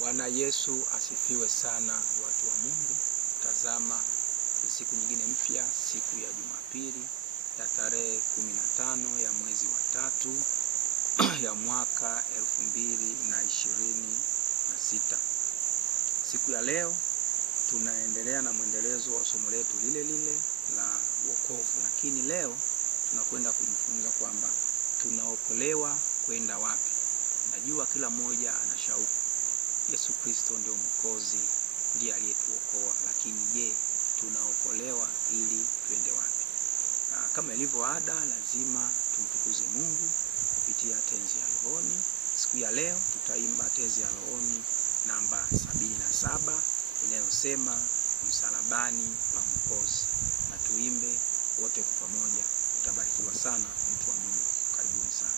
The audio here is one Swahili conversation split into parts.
Bwana Yesu asifiwe sana, watu wa Mungu. Tazama, ni siku nyingine mpya, siku ya Jumapili ya tarehe 15 ya mwezi wa 3 ya mwaka 2026. Siku ya leo tunaendelea na mwendelezo wa somo letu lile la wokovu, lakini leo tunakwenda kujifunza kwamba tunaokolewa kwenda wapi. Najua kila mmoja ana shauku. Yesu Kristo ndio Mwokozi, ndiye aliyetuokoa, lakini je, tunaokolewa ili twende wapi? Kama ilivyo ada, lazima tumtukuze Mungu kupitia tenzi ya rohoni. Siku ya leo tutaimba tenzi ya rohoni namba 77 inayosema msalabani pa Mwokozi, na tuimbe wote kwa pamoja. Utabarikiwa sana, mtu wa Mungu. Karibuni sana.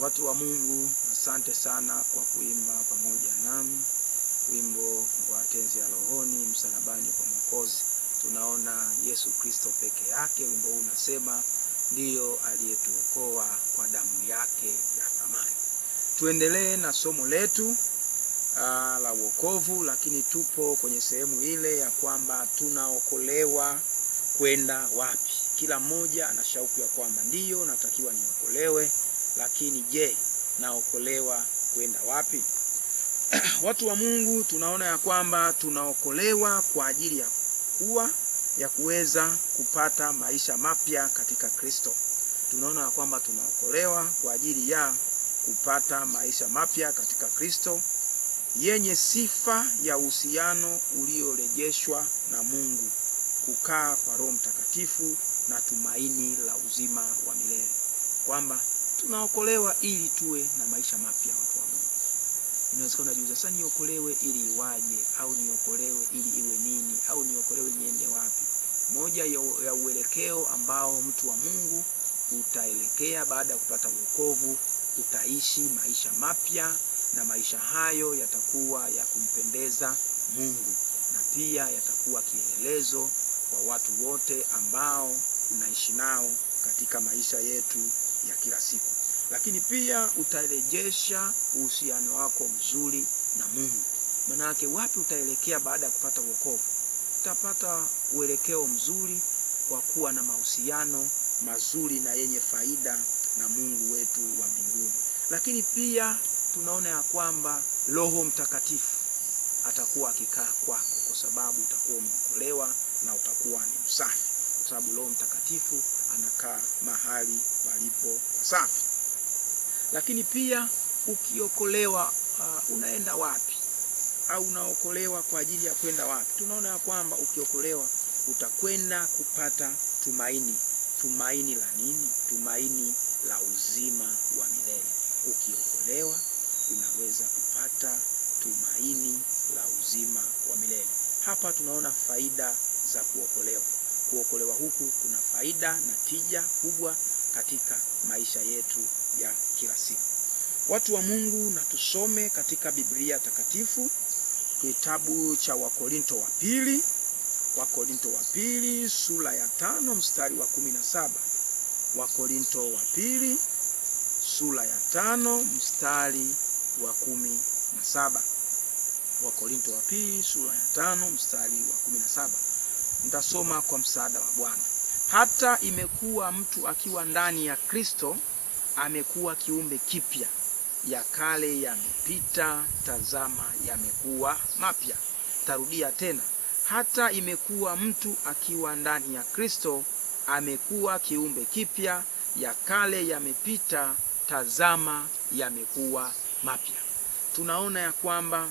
Watu wa Mungu, asante sana kwa kuimba pamoja nami wimbo wa tenzi ya rohoni msalabani pa Mwokozi. Tunaona Yesu Kristo peke yake. Wimbo huu unasema ndiyo aliyetuokoa kwa damu yake ya thamani. Tuendelee na somo letu la wokovu, lakini tupo kwenye sehemu ile ya kwamba tunaokolewa kwenda wapi. Kila mmoja ana shauku ya kwamba ndiyo natakiwa niokolewe, lakini je, naokolewa kwenda wapi? Watu wa Mungu, tunaona ya kwamba tunaokolewa kwa ajili ya kuweza kupata maisha mapya katika Kristo. Tunaona ya kwamba tunaokolewa kwa ajili ya kupata maisha mapya katika Kristo. yenye sifa ya uhusiano uliorejeshwa na Mungu, kukaa kwa Roho Mtakatifu na tumaini la uzima wa milele. Kwamba tunaokolewa ili tuwe na maisha mapya, watu wa Mungu. Inawezekana unajiuliza, sasa niokolewe ili iwaje, au niokolewe ili iwe nini, au niokolewe niende wapi? Moja ya uelekeo ambao mtu wa Mungu utaelekea baada ya kupata wokovu, utaishi maisha mapya, na maisha hayo yatakuwa ya kumpendeza Mungu, na pia yatakuwa kielelezo kwa watu wote ambao unaishi nao katika maisha yetu ya kila siku. Lakini pia utarejesha uhusiano wako mzuri na Mungu. Manake wapi utaelekea baada ya kupata wokovu? Utapata uelekeo mzuri kwa kuwa na mahusiano mazuri na yenye faida na Mungu wetu wa mbinguni. Lakini pia tunaona ya kwamba Roho Mtakatifu atakuwa akikaa kwako, kwa sababu utakuwa umeokolewa na utakuwa ni msafi, kwa sababu Roho Mtakatifu anakaa mahali palipo pasafi. Lakini pia ukiokolewa, unaenda wapi? Au unaokolewa kwa ajili ya kwenda wapi? Tunaona ya kwamba ukiokolewa utakwenda kupata tumaini. Tumaini la nini? Tumaini la uzima wa milele. Ukiokolewa unaweza kupata tumaini la uzima wa milele. Hapa tunaona faida za kuokolewa. Kuokolewa huku kuna faida na tija kubwa katika maisha yetu ya kila siku. Watu wa Mungu, na tusome katika Biblia takatifu kitabu cha Wakorinto wa pili sura ya 5 mstari wa 17. Wakorinto wa pili sura ya 5 mstari wa 17. Wakorinto wa pili sura ya 5 mstari wa 17. Nitasoma kwa msaada wa Bwana. Hata imekuwa mtu akiwa ndani ya Kristo, amekuwa kiumbe kipya, ya kale yamepita, tazama yamekuwa mapya. Tarudia tena. Hata imekuwa mtu akiwa ndani ya Kristo, amekuwa kiumbe kipya, ya kale yamepita, tazama yamekuwa mapya. Tunaona ya kwamba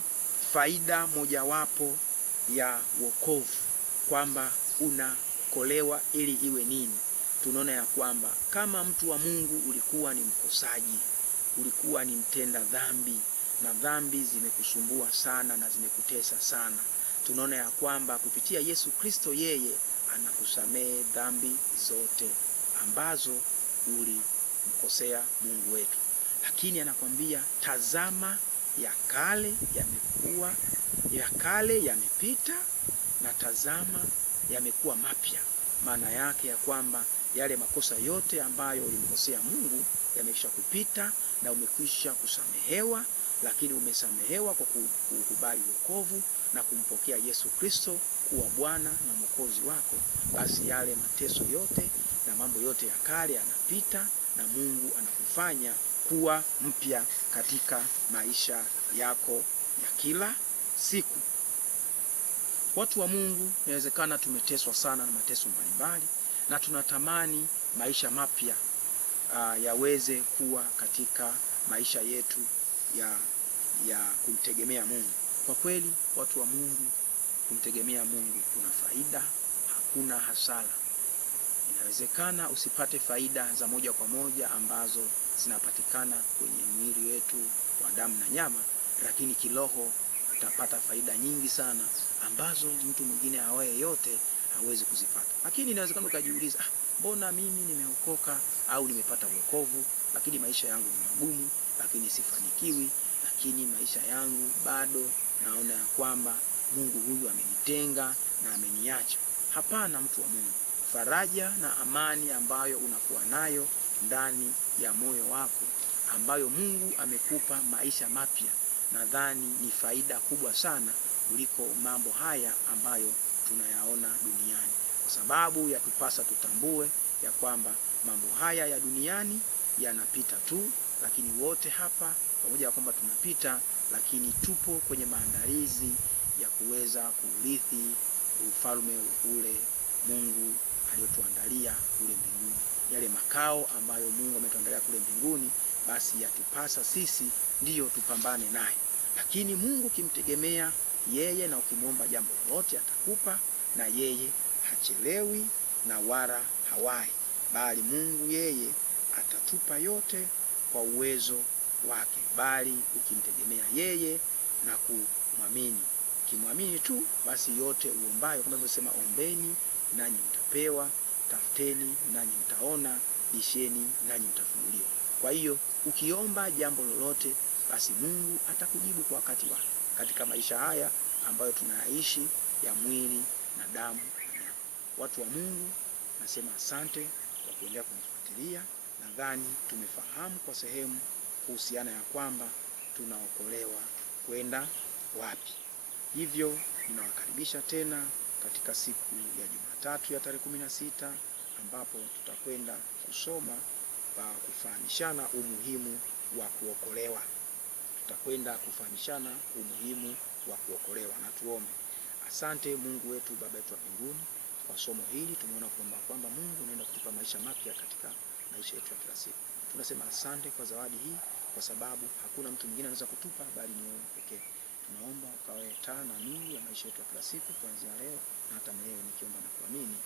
faida mojawapo ya wokovu, kwamba unakolewa ili iwe nini? Tunaona ya kwamba kama mtu wa Mungu ulikuwa ni mkosaji, ulikuwa ni mtenda dhambi, na dhambi zimekusumbua sana na zimekutesa sana, tunaona ya kwamba kupitia Yesu Kristo, yeye anakusamehe dhambi zote ambazo ulimkosea Mungu wetu. Lakini anakwambia tazama, ya kale yamepita, na tazama yamekuwa mapya. Maana yake ya kwamba yale makosa yote ambayo ulimkosea Mungu yamekwisha kupita na umekwisha kusamehewa. Lakini umesamehewa kwa kukubali wokovu na kumpokea Yesu Kristo kuwa Bwana na Mwokozi wako. Basi yale mateso yote na mambo yote ya kale yanapita, na Mungu anakufanya kuwa mpya katika maisha yako ya kila siku. Watu wa Mungu, inawezekana tumeteswa sana na mateso mbalimbali, na tunatamani maisha mapya yaweze kuwa katika maisha yetu ya kumtegemea Mungu. Kwa kweli, watu wa Mungu, kumtegemea Mungu kuna faida, hakuna hasara. Inawezekana usipate faida za moja kwa moja ambazo zinapatikana kwenye mwili wetu wa damu na nyama, lakini kiroho utapata faida nyingi sana ambazo mtu mwingine awaye yote hawezi kuzipata. Lakini inawezekana ukajiuliza, mbona mimi nimeokoka au nimepata wokovu, lakini maisha yangu ni magumu, lakini sifanikiwi, lakini maisha yangu bado naona ya kwamba Mungu huyu amenitenga na ameniacha. Hapana, mtu wa Mungu. Faraja na amani ambayo unakuwa nayo ndani ya moyo wako, ambayo Mungu amekupa maisha mapya, nadhani ni faida kubwa sana kuliko mambo haya ambayo tunayaona duniani. Kwa sababu yatupasa tutambue ya kwamba mambo haya ya duniani yanapita tu, lakini wote hapa pamoja na kwamba tunapita, lakini tupo kwenye maandalizi ya kuweza kurithi ufalme ule Mungu aliyotuandalia kule mbinguni. Yale makao ambayo Mungu ametuandalia kule mbinguni, basi yatupasa sisi ndiyo tupambane naye. Lakini Mungu ukimtegemea yeye na ukimwomba jambo lolote atakupa, na yeye hachelewi na wala hawai, bali Mungu yeye atatupa yote kwa uwezo wake, bali ukimtegemea yeye na kumwamini. Ukimwamini tu basi yote uombayo, kama alivyosema, ombeni nanyi mtapewa, tafuteni nanyi mtaona, bisheni nanyi mtafunguliwa. Kwa hiyo ukiomba jambo lolote, basi Mungu atakujibu kwa wakati wake. Katika maisha haya ambayo tunayaishi ya mwili na damu na nyama, watu wa Mungu, nasema asante kwa kuendelea kunifuatilia. Nadhani tumefahamu kwa sehemu kuhusiana ya kwamba tunaokolewa kwenda wapi. Hivyo ninawakaribisha tena katika siku ya Jumatatu ya tarehe 16 ambapo tutakwenda kusoma kufahamishana umuhimu wa kuokolewa. Tutakwenda kufahamishana umuhimu wa kuokolewa. Na tuombe. Asante Mungu wetu, Baba yetu wa mbinguni, kwa somo hili tumeona kwamba Mungu anaenda kutupa maisha mapya katika maisha yetu ya kila siku. Tunasema asante kwa zawadi hii, kwa sababu hakuna mtu mwingine anaweza kutupa bali ni wewe pekee. Tunaomba ukawe taa na nuru ya maisha yetu ya kila siku kuanzia leo na hata milele, nikiomba na kuamini.